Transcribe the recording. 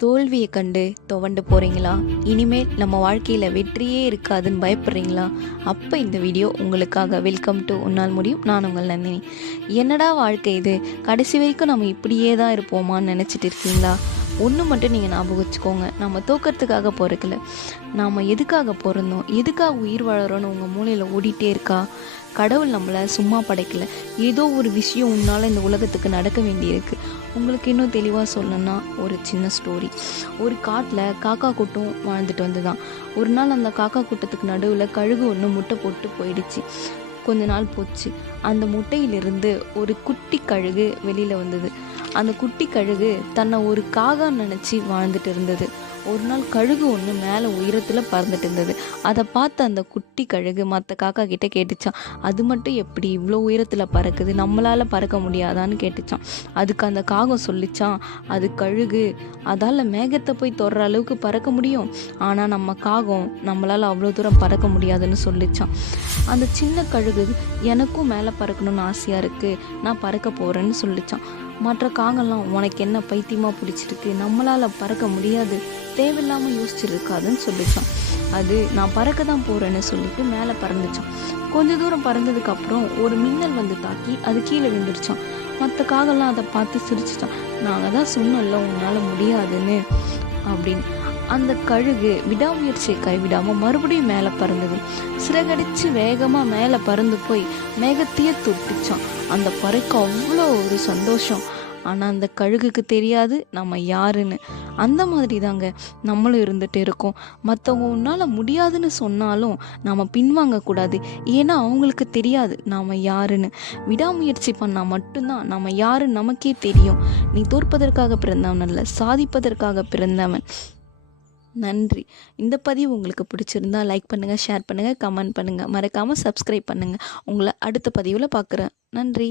தோல்வியை கண்டு துவண்டு போகிறீங்களா இனிமேல் நம்ம வாழ்க்கையில் வெற்றியே இருக்காதுன்னு பயப்படுறீங்களா? அப்போ இந்த வீடியோ உங்களுக்காக வெல்கம் டு உன்னால் முடியும். நான் உங்கள் நந்தினி. என்னடா வாழ்க்கை இது? கடைசி வரைக்கும் நம்ம இப்படியே தான் இருப்போமான்னு நினச்சிட்டு இருக்கீங்களா? ஒன்று மட்டும் நீங்கள் ஞாபகம் வச்சுக்கோங்க. நம்ம தோக்கறதுக்காக பிறக்கல நாம் எதுக்காக பிறந்தோம்? எதுக்காக உயிர் வாழறோன்னு உங்கள் மூளையில் ஓடிட்டே இருக்கா? கடவுள் நம்மளை சும்மா படைக்கல. ஏதோ ஒரு விஷயம் உன்னால் இந்த உலகத்துக்கு நடக்க வேண்டியிருக்கு. உங்களுக்கு இன்னும் தெளிவாக சொல்லணும்னா ஒரு சின்ன ஸ்டோரி ஒரு காட்டில் காக்கா கூட்டம் வாழ்ந்துட்டு வந்துதான். ஒரு நாள் அந்த காக்கா கூட்டத்துக்கு நடுவில் கழுகு ஒன்று முட்டை போட்டு போயிடுச்சு. கொஞ்ச நாள் போச்சு. அந்த முட்டையிலிருந்து ஒரு குட்டி கழுகு வெளியில் வந்தது. அந்த குட்டி கழுகு தன்னை ஒரு காகா நினச்சி வாழ்ந்துட்டு இருந்தது. ஒரு நாள் கழுகு ஒன்று மேலே உயரத்தில் பறந்துட்டு இருந்தது. அதை பார்த்து அந்த குட்டி கழுகு மற்ற காக்கா கிட்ட கேட்டுச்சான் அது மட்டும் எப்படி இவ்வளோ உயரத்தில் பறக்குது? நம்மளால் பறக்க முடியாதான்னு கேட்டுச்சான் அதுக்கு அந்த காகம் சொல்லிச்சான் அது கழுகு. அதால் மேகத்தை போய் தொடுற அளவுக்கு பறக்க முடியும். ஆனால் நம்ம காகம் நம்மளால் அவ்வளோ தூரம் பறக்க முடியாதுன்னு சொல்லிச்சான் அந்த சின்ன கழுகு எனக்கும் மேலே பறக்கணும்னு ஆசையாக இருக்குது நான் பறக்க போகிறேன்னு சொல்லிச்சான் மற்ற காங்கெல்லாம் உனக்கு என்ன பைத்தியமாக பிடிச்சிருக்கு? நம்மளால் பறக்க முடியாது. தேவையில்லாமல் யோசிச்சிருக்காதுன்னு சொல்லிச்சான். அது நான் பறக்க தான் போகிறேன்னு சொல்லிட்டு மேலே பறந்துச்சான். கொஞ்ச தூரம் பறந்ததுக்கு அப்புறம் ஒரு மின்னல் வந்து தாக்கி அது கீழே விழுந்துருச்சான். மற்ற காகெல்லாம் அதை பார்த்து சிரிச்சிட்டான். நாங்கள் தான் சொன்னோம்ல உன்னால் முடியாதுன்னு. அப்படின்னு. அந்த கழுகு விடாமுயற்சியை கைவிடாமல் மறுபடியும் மேலே பறந்தது. சிறகடிச்சு வேகமாக மேலே பறந்து போய் மேகத்தையே தொட்டுச்சான். அந்த பறக்க அவ்வளோ ஒரு சந்தோஷம். ஆனால் அந்த கழுகுக்கு தெரியாது நம்ம யாருன்னு. அந்த மாதிரி தாங்க நம்மளும் இருந்துகிட்டு இருக்கோம். மற்றவங்க உன்னால் முடியாதுன்னு சொன்னாலும் நாம் பின்வாங்கக்கூடாது ஏன்னா அவங்களுக்கு தெரியாது நாம் யாருன்னு. விடாமுயற்சி பண்ணால் மட்டும்தான் நம்ம யாருன்னு நமக்கே தெரியும். நீ தோற்பதற்காக பிறந்தவன் அல்ல சாதிப்பதற்காக பிறந்தவன். நன்றி. இந்த பதிவு உங்களுக்கு பிடிச்சிருந்தா லைக் பண்ணுங்கள் ஷேர் பண்ணுங்கள் கமெண்ட் பண்ணுங்கள் மறக்காமல் சப்ஸ்கிரைப் பண்ணுங்கள் உங்களை அடுத்த பதிவில் பார்க்குறேன். நன்றி.